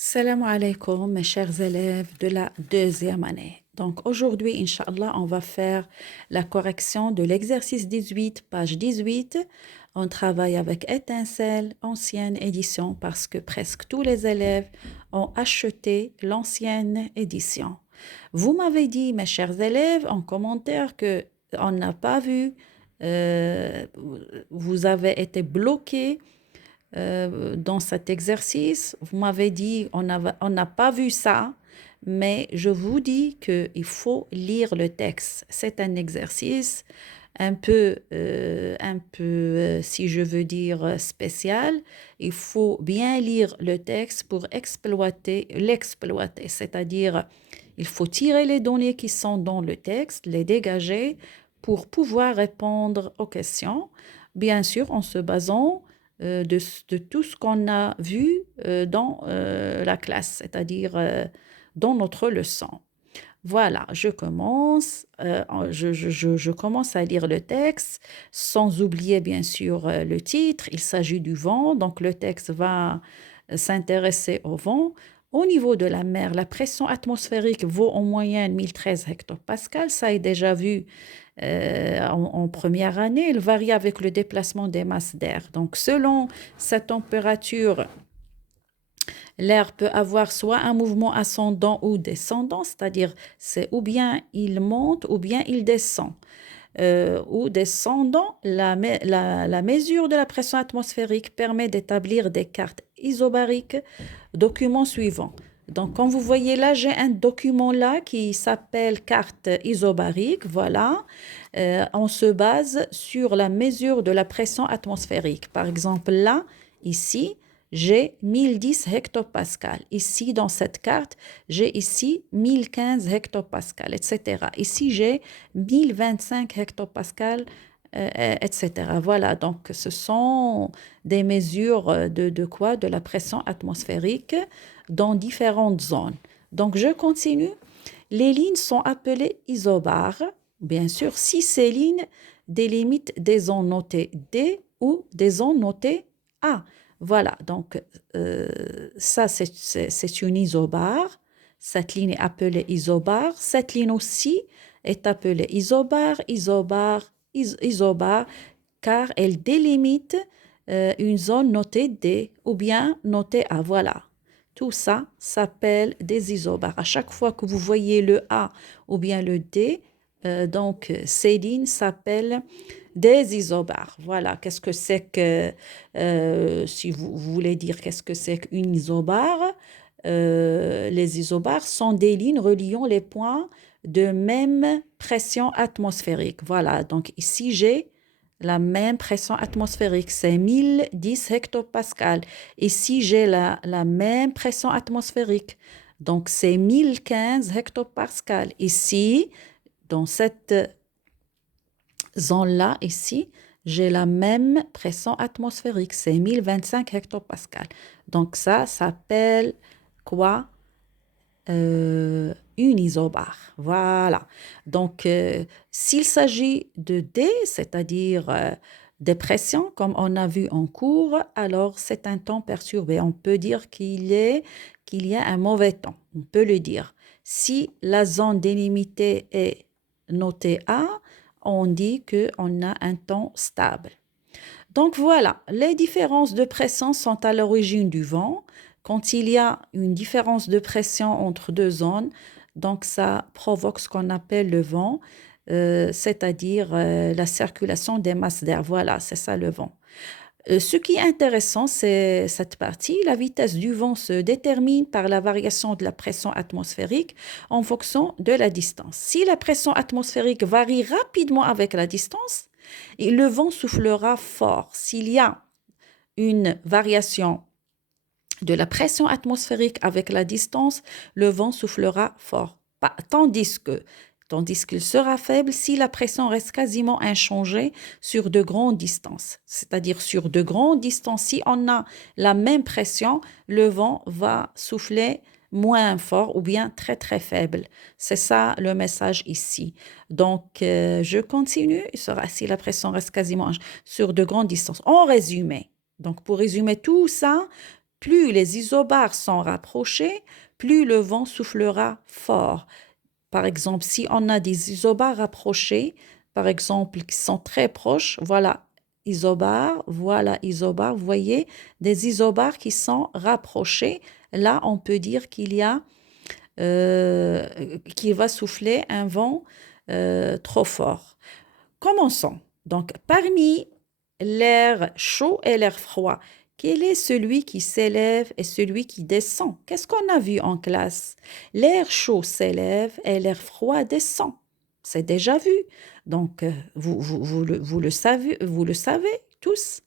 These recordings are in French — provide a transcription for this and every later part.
Salam alaikum, mes chers élèves de la deuxième année. Donc aujourd'hui, Inch'Allah, on va faire la correction de l'exercice 18, page 18. On travaille avec Étincelle, ancienne édition, parce que presque tous les élèves ont acheté l'ancienne édition. Vous m'avez dit, mes chers élèves, en commentaire que on n'a pas vu, vous avez été bloqués dans cet exercice. Vous m'avez dit, on n'a pas vu ça, mais je vous dis qu'il faut lire le texte. C'est un exercice si je veux dire, spécial. Il faut bien lire le texte pour l'exploiter, c'est-à-dire il faut tirer les données qui sont dans le texte, les dégager pour pouvoir répondre aux questions, bien sûr en se basant de tout ce qu'on a vu dans la classe, c'est-à-dire dans notre leçon. Voilà, je commence. Je commence à lire le texte, sans oublier bien sûr le titre. Il s'agit du vent, donc le texte va s'intéresser au vent. Au niveau de la mer, la pression atmosphérique vaut en moyenne 1013 hectopascales. Ça est déjà vu en première année. Il varie avec le déplacement des masses d'air. Donc, selon sa température, l'air peut avoir soit un mouvement ascendant ou descendant, c'est-à-dire c'est ou bien il monte ou bien il descend. Ou descendant, la mesure de la pression atmosphérique permet d'établir des cartes isobariques. Document suivant. Donc, comme vous voyez là, j'ai un document là qui s'appelle carte isobarique. Voilà. On se base sur la mesure de la pression atmosphérique. Par exemple, là, ici, j'ai 1010 hectopascales. Ici, dans cette carte, j'ai ici 1015 hectopascales, etc. Ici, j'ai 1025 hectopascales, etc. Voilà, donc ce sont des mesures de quoi? De la pression atmosphérique dans différentes zones. Donc, je continue. Les lignes sont appelées isobares, bien sûr, si ces lignes délimitent des zones notées D ou des zones notées A. Voilà, donc ça c'est une isobare. Cette ligne est appelée isobare. Cette ligne aussi est appelée isobare, isobare, car elle délimite une zone notée D ou bien notée A. Voilà. Tout ça s'appelle des isobares. À chaque fois que vous voyez le A ou bien le D, donc ces lignes s'appellent des isobares. Voilà, qu'est-ce que c'est que, si vous voulez dire qu'est-ce que c'est qu'une isobare, les isobares sont des lignes reliant les points de même pression atmosphérique. Voilà, donc ici j'ai la même pression atmosphérique, c'est 1010 hectopascales. Ici, j'ai la même pression atmosphérique, donc c'est 1015 hectopascales. Ici, dans cette zone-là, ici, j'ai la même pression atmosphérique, c'est 1025 hectopascales. Donc ça s'appelle quoi? Une isobare. Voilà. Donc, s'il s'agit de D, c'est-à-dire des pressions, comme on a vu en cours, alors c'est un temps perturbé. On peut dire qu'il y a un mauvais temps. On peut le dire. Si la zone délimitée est notée A, on dit qu'on a un temps stable. Donc voilà, les différences de pression sont à l'origine du vent. Quand il y a une différence de pression entre deux zones, donc ça provoque ce qu'on appelle le vent, c'est-à-dire la circulation des masses d'air. Voilà, c'est ça le vent. Ce qui est intéressant, c'est cette partie. La vitesse du vent se détermine par la variation de la pression atmosphérique en fonction de la distance. Si la pression atmosphérique varie rapidement avec la distance, et le vent soufflera fort. S'il y a une variation de la pression atmosphérique avec la distance, le vent soufflera fort. Tandis qu'il sera faible si la pression reste quasiment inchangée sur de grandes distances. C'est-à-dire sur de grandes distances, si on a la même pression, le vent va souffler moins fort ou bien très très faible. C'est ça le message ici. Donc, je continue. Si la pression reste quasiment sur de grandes distances. En résumé, donc pour résumer tout ça, plus les isobars sont rapprochés, plus le vent soufflera fort. Par exemple, si on a des isobars rapprochés, par exemple, qui sont très proches, voilà isobar, vous voyez, des isobars qui sont rapprochés. Là, on peut dire qu'il va souffler un vent trop fort. Commençons. Donc, parmi l'air chaud et l'air froid, quel est celui qui s'élève et celui qui descend? Qu'est-ce qu'on a vu en classe? L'air chaud s'élève et l'air froid descend. C'est déjà vu. Donc, vous le savez tous.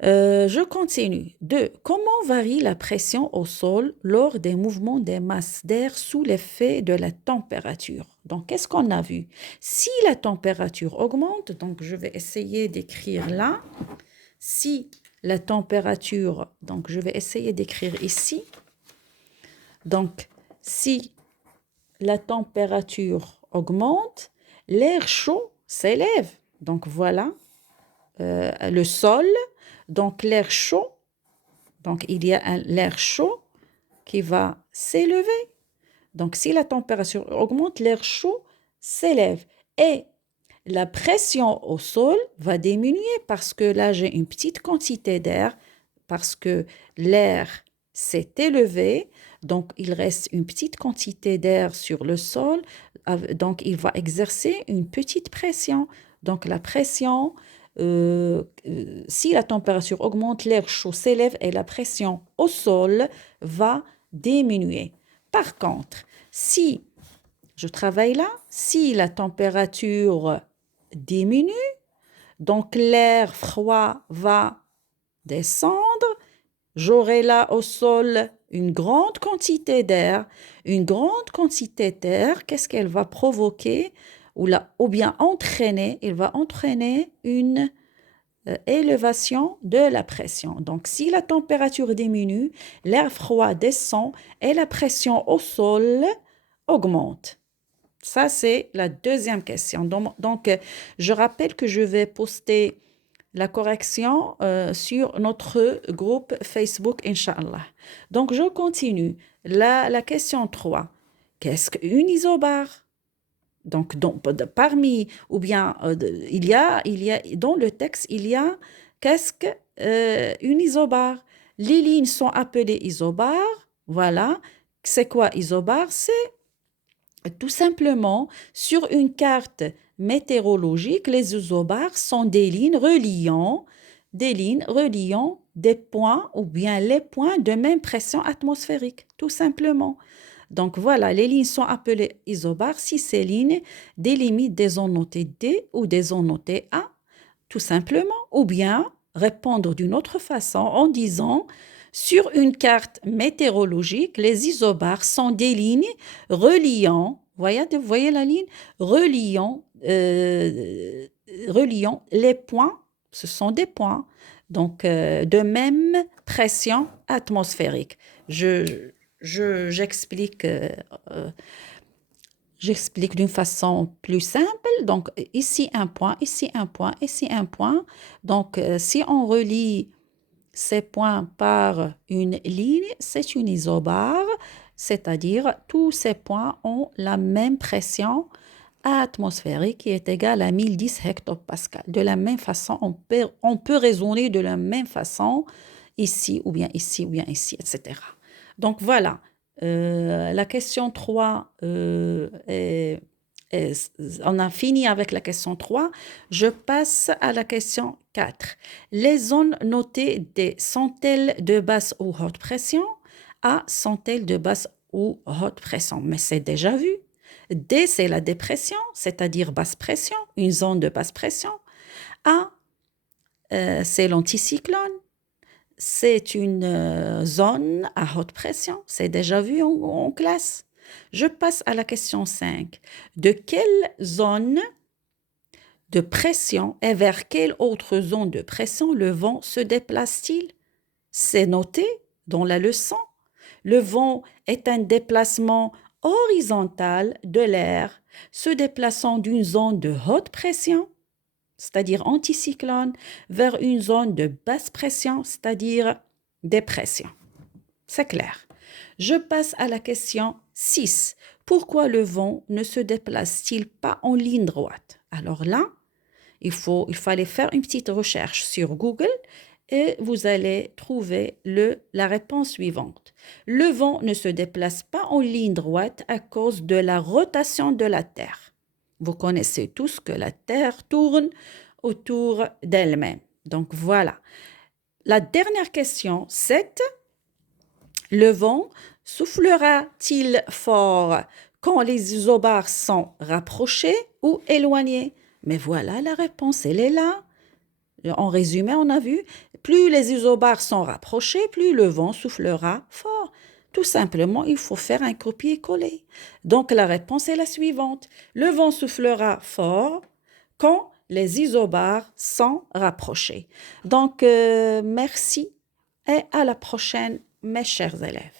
Je continue. 2. Comment varie la pression au sol lors des mouvements des masses d'air sous l'effet de la température? Donc, qu'est-ce qu'on a vu? Si la température augmente, donc je vais essayer d'écrire là. Si la température, donc je vais essayer d'écrire ici. Donc, si la température augmente, l'air chaud s'élève. Donc, voilà le sol. Donc, l'air chaud, donc il y a l'air chaud qui va s'élever. Donc, si la température augmente, l'air chaud s'élève. Et la pression au sol va diminuer parce que là, j'ai une petite quantité d'air, parce que l'air s'est élevé. Donc, il reste une petite quantité d'air sur le sol. Donc, il va exercer une petite pression. Donc, la pression... si la température augmente, l'air chaud s'élève et la pression au sol va diminuer. Par contre, si je travaille là, si la température diminue, donc l'air froid va descendre, j'aurai là au sol une grande quantité d'air. Une grande quantité d'air, qu'est-ce qu'elle va provoquer ou bien entraîner? Elle va entraîner une élévation de la pression. Donc, si la température diminue, l'air froid descend et la pression au sol augmente. Ça, c'est la deuxième question. Donc, je rappelle que je vais poster la correction sur notre groupe Facebook, Inch'Allah. Donc, je continue. La question 3. Qu'est-ce qu'une isobare? Donc, parmi, ou bien, il y a, dans le texte, il y a qu'est-ce qu'une isobare? Les lignes sont appelées isobares. Voilà. C'est quoi isobare? C'est tout simplement, sur une carte météorologique, les isobares sont des lignes reliant des points ou bien les points de même pression atmosphérique, tout simplement. Donc voilà, les lignes sont appelées isobares si ces lignes délimitent des zones notées D ou des zones notées A, tout simplement, ou bien répondre d'une autre façon en disant sur une carte météorologique, les isobares sont des lignes reliant, vous voyez la ligne, reliant les points, ce sont des points, donc de même pression atmosphérique. J'explique J'explique d'une façon plus simple. Donc, ici un point, ici un point, ici un point. Donc, si on relie ces points par une ligne, c'est une isobare, c'est-à-dire tous ces points ont la même pression atmosphérique qui est égale à 1010 hectopascal. De la même façon, on peut raisonner de la même façon ici ou bien ici ou bien ici, etc. Donc voilà, la question 3, on a fini avec la question 3. Je passe à la question 4. Les zones notées D sont-elles de basse ou haute pression? A sont-elles de basse ou haute pression? Mais c'est déjà vu. D, c'est la dépression, c'est-à-dire basse pression, une zone de basse pression. A, c'est l'anticyclone. C'est une zone à haute pression. C'est déjà vu en classe. Je passe à la question 5. De quelle zone de pression et vers quelle autre zone de pression le vent se déplace-t-il? C'est noté dans la leçon. Le vent est un déplacement horizontal de l'air se déplaçant d'une zone de haute pression, c'est-à-dire anticyclone, vers une zone de basse pression, c'est-à-dire dépression. C'est clair. Je passe à la question 6. Pourquoi le vent ne se déplace-t-il pas en ligne droite? Alors là, il fallait faire une petite recherche sur Google et vous allez trouver la réponse suivante. Le vent ne se déplace pas en ligne droite à cause de la rotation de la Terre. Vous connaissez tous que la Terre tourne autour d'elle-même. Donc voilà. La dernière question, 7. Le vent soufflera-t-il fort quand les isobars sont rapprochés ou éloignés? Mais voilà la réponse, elle est là. En résumé, on a vu, plus les isobars sont rapprochés, plus le vent soufflera fort. Tout simplement, il faut faire un copier-coller. Donc la réponse est la suivante. Le vent soufflera fort quand les isobars sont rapprochés. Donc, merci et à la prochaine, mes chers élèves.